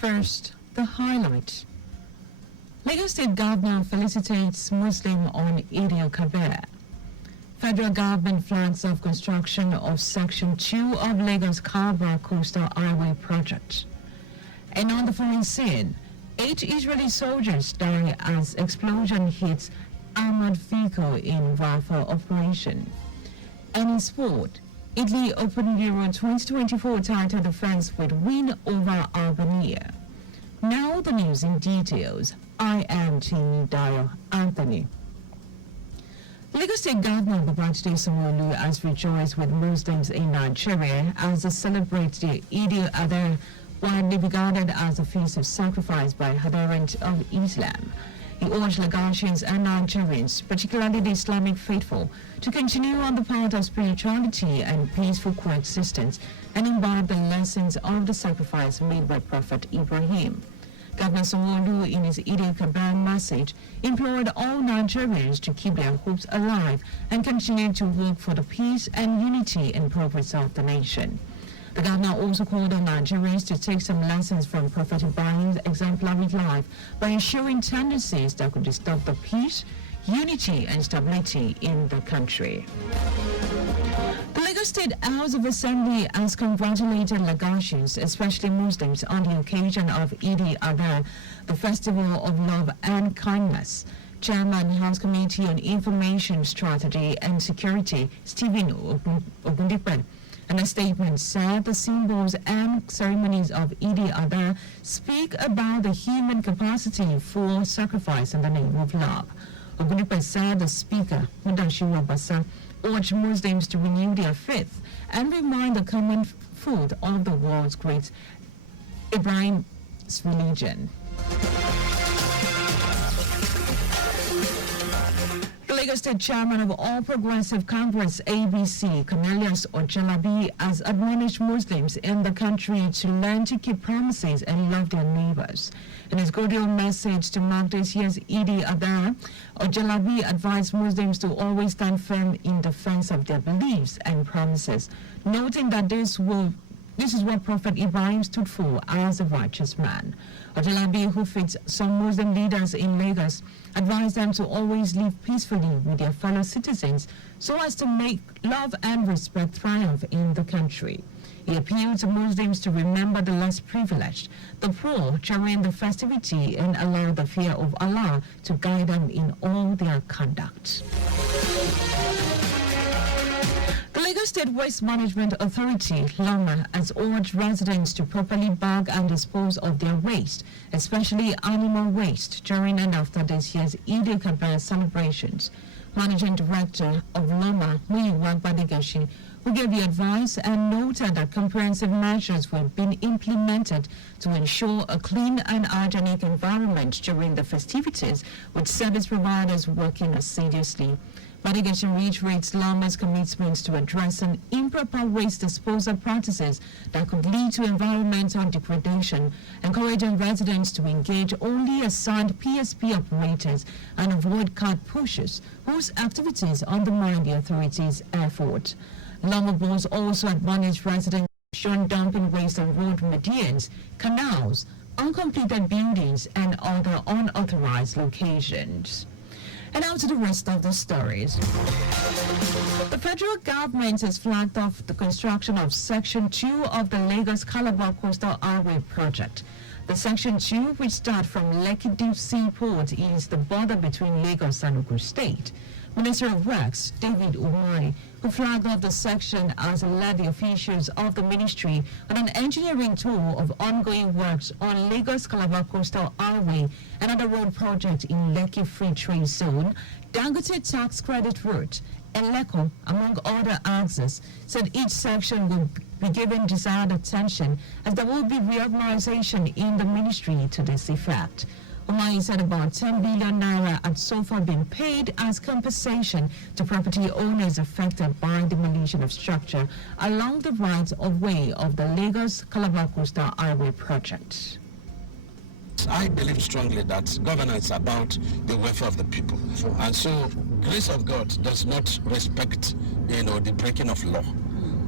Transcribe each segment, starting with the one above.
First, the highlight. Lagos State Governor felicitates Muslim on Eid al-Kabir. Federal government flags off construction of Section 2 of Lagos Calabar Coastal Highway project. And on the foreign scene, 8 Israeli soldiers die as explosion hits armored vehicle in Rafah operation. And in sport, Italy Open Euro 2024 title defense with win over Albania. Now the news in details. I am Temidayo Anthony. Lagos State Governor Temidayo Sanwo-Olu has rejoiced with Muslims in Nigeria as they celebrate the Eid al-Adha, widely regarded as a feast of sacrifice by adherents of Islam. He urged Lagosians and Nigerians, particularly the Islamic faithful, to continue on the path of spirituality and peaceful coexistence and imbibe the lessons of the sacrifice made by Prophet Ibrahim. Governor Sanwo-Olu, in his Eid al-Kabir message, implored all Nigerians to keep their hopes alive and continue to work for the peace and unity and progress of the nation. The governor also called on Nigerians to take some lessons from Prophet Ibrahim's exemplary life by eschewing tendencies that could disturb the peace, unity and stability in the country. The Lagos State House of Assembly has congratulated Lagosians, especially Muslims, on the occasion of Eid al-Adha, the festival of love and kindness. Chairman House Committee on Information Strategy and Security, Stephen Ogundipe, in a statement said the symbols and ceremonies of Eid al-Adha speak about the human capacity for sacrifice in the name of love. Ogundipe said the speaker, Mudashiwa Basa, urged Muslims to renew their faith and remind the common food of the world's great Ibrahim's religion. The Lagos State Chairman of All Progressive Congress, ABC, Cornelius Ojalabi, has admonished Muslims in the country to learn to keep promises and love their neighbors. In his cordial message to mark this year's Eid al-Adha, Ojalabi advised Muslims to always stand firm in defense of their beliefs and promises, noting that this is what Prophet Ibrahim stood for as a righteous man. Ojalabi, who fits some Muslim leaders in Lagos, advised them to always live peacefully with their fellow citizens so as to make love and respect triumph in the country. He appealed to Muslims to remember the less privileged, the poor during the festivity, and allow the fear of Allah to guide them in all their conduct. The Lagos State Waste Management Authority, LAMA, has urged residents to properly bag and dispose of their waste, especially animal waste, during and after this year's Eid al-Kabir celebrations. Managing Director of LAMA, Muyiwa Badigashi, who gave the advice and noted that comprehensive measures were being implemented to ensure a clean and hygienic environment during the festivities, with service providers working assiduously. Mitigation reiterates LAMA's commitments to addressing improper waste disposal practices that could lead to environmental degradation, encouraging residents to engage only assigned PSP operators and avoid cart pushers whose activities undermine the authorities' effort. LAMA boards also admonished residents showing dumping waste on road medians, canals, uncompleted buildings, and other unauthorized locations. And now to the rest of the stories. The federal government has flagged off the construction of Section 2 of the Lagos Calabar Coastal Highway project. The Section 2, which starts from Lekki Deep Seaport, is the border between Lagos and Ogun State. Minister of Works, David Umari, who flagged off the section, has led the officials of the ministry on an engineering tour of ongoing works on Lagos Calabar Coastal Highway, another road project in Lekki Free Trade Zone, Dangote Tax Credit Route, and Lekko, among other answers, said each section will be given desired attention as there will be reorganization in the ministry to this effect. Umai said about 10 billion naira had so far been paid as compensation to property owners affected by demolition of structure along the right-of-way of the Lagos Calabar Coastal Highway project. I believe strongly that governance is about the welfare of the people, and so grace of God does not respect, the breaking of law,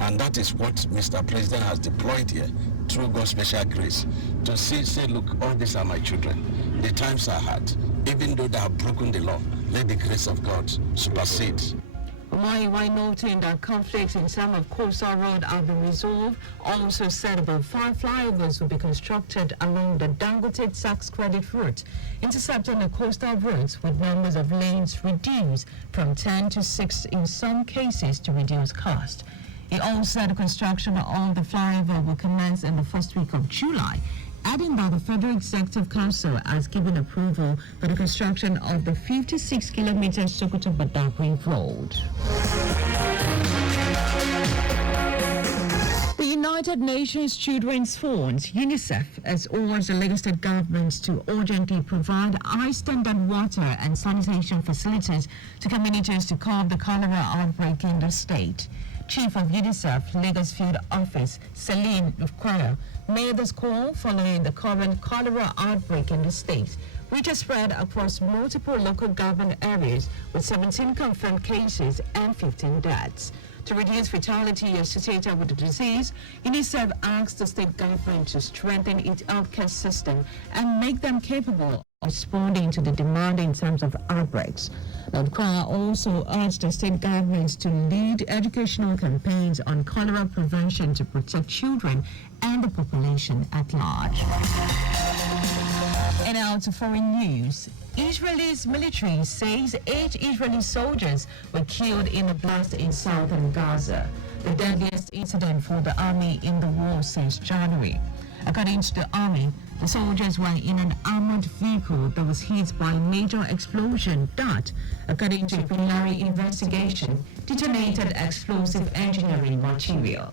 and that is what Mr. President has deployed here through God's special grace, to say, look, all these are my children. The times are hard. Even though they have broken the law, let the grace of God supersede. Why noting that conflicts in terms of coastal road have been resolved, also said about 5 flyovers will be constructed along the Dangote tax credit route, intercepting the coastal routes with numbers of lanes reduced from 10 to 6 in some cases to reduce cost. He also said the construction of the flyover will commence in the first week of July, adding that the Federal Executive Council has given approval for the construction of the 56-kilometer Sokoto-Badagry road. The United Nations Children's Fund, UNICEF, has urged the Lagos State government to urgently provide high-standard water and sanitation facilities to communities to curb the cholera outbreak in the state. Chief of UNICEF Lagos Field Office, Celine Ukwara, made this call following the current cholera outbreak in the state, which has spread across multiple local government areas with 17 confirmed cases and 15 deaths. To reduce fatality associated with the disease, UNICEF asked the state government to strengthen its healthcare system and make them capable of responding to the demand in terms of outbreaks. Ukwara also urged the state governments to lead educational campaigns on cholera prevention to protect children and the population at large. And now to foreign news. Israel's military says 8 Israeli soldiers were killed in a blast in southern Gaza, the deadliest incident for the army in the war since January. According to the army, the soldiers were in an armored vehicle that was hit by a major explosion that, according to a preliminary investigation, detonated explosive engineering material.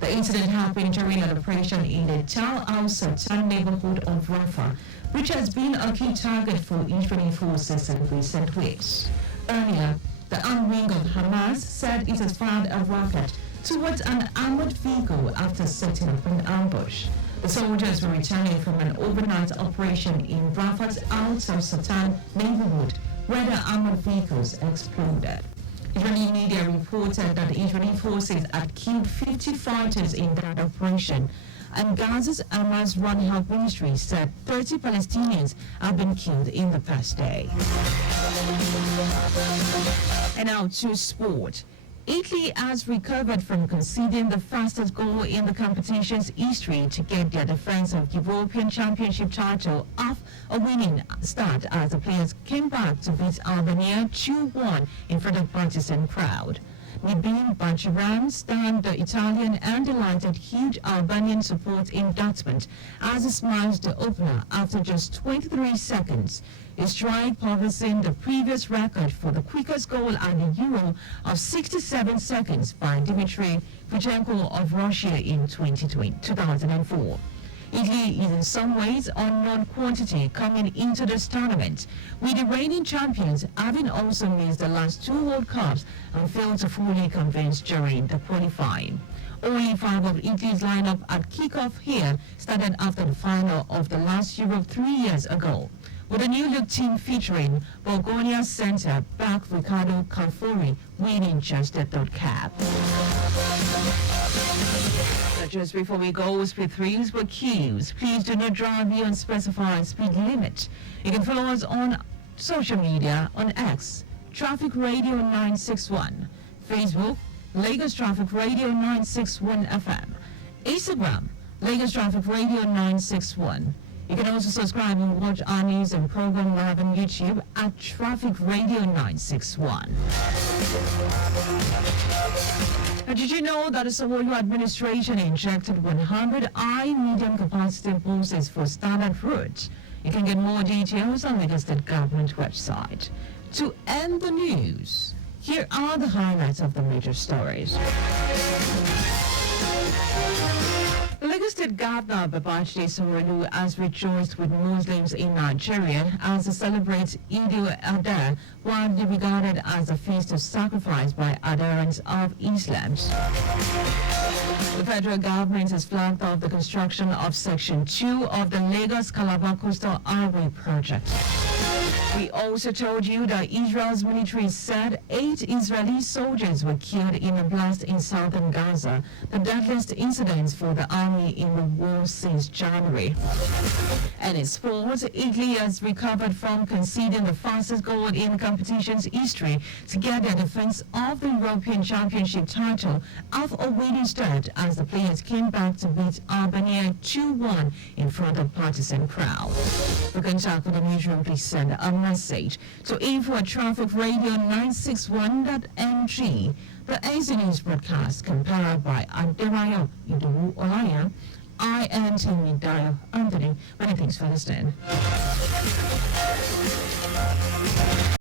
The incident happened during an operation in the Tal al-Sultan neighborhood of Rafah, which has been a key target for Israeli forces in recent weeks. Earlier, the armed wing of Hamas said it has fired a rocket towards an armored vehicle after setting up an ambush. The soldiers were returning from an overnight operation in Rafah's al-Sultan neighborhood where the armored vehicles exploded. Israeli media reported that the Israeli forces had killed 50 fighters in that operation, and Gaza's Hamas-run health ministry said 30 Palestinians have been killed in the past day. And now to sport. Italy has recovered from conceding the fastest goal in the competition's history to get their defensive European Championship title off a winning start as the players came back to beat Albania 2-1 in front of partisan crowd. Nibin Bajiran stunned the Italian and delighted huge Albanian support in Dortmund as he smashed the opener after just 23 seconds. A strike possessing the previous record for the quickest goal at the Euro of 67 seconds by Dmitry Vuchenko of Russia in 2004. Italy is in some ways unknown quantity coming into this tournament, with the reigning champions having also missed the last 2 World Cups and failed to fully convince during the qualifying. Only 5 of Italy's lineup at kickoff here started after the final of the last Euro 3 years ago, with a new look team featuring Bulgaria's centre-back Riccardo Calfori winning just the 3rd cap. Just before we go, speed 3s were cues. Please do not drive beyond specified speed limit. You can follow us on social media on X, Traffic Radio 961, Facebook, Lagos Traffic Radio 961 FM, Instagram, Lagos Traffic Radio 961. You can also subscribe and watch our news and program live on YouTube at Traffic Radio 961. Now, did you know that the Sawolu administration injected 100 medium capacity buses for standard routes? You can get more details on the Lagos State government website. To end the news, here are the highlights of the major stories. Lagos State Governor Babajide Sanwo-Olu has rejoiced with Muslims in Nigeria as they celebrate Eid al-Adha, widely regarded as a feast of sacrifice by adherents of Islam. The federal government has flagged off the construction of Section 2 of the Lagos-Calabar Coastal Highway project. We also told you that Israel's military said 8 Israeli soldiers were killed in a blast in southern Gaza, the deadliest incident for the army in the war since January. And in sports, Italy has recovered from conceding the fastest goal in the competition's history to get their defense of the European Championship title off a winning start as the players came back to beat Albania 2-1 in front of partisan crowd. For contact with the newsroom, please send a message to info@trafficradio961.ng. The AC News broadcast compiled by Temidayo Olaya. I am Temidayo Anthony. Many thanks for listening.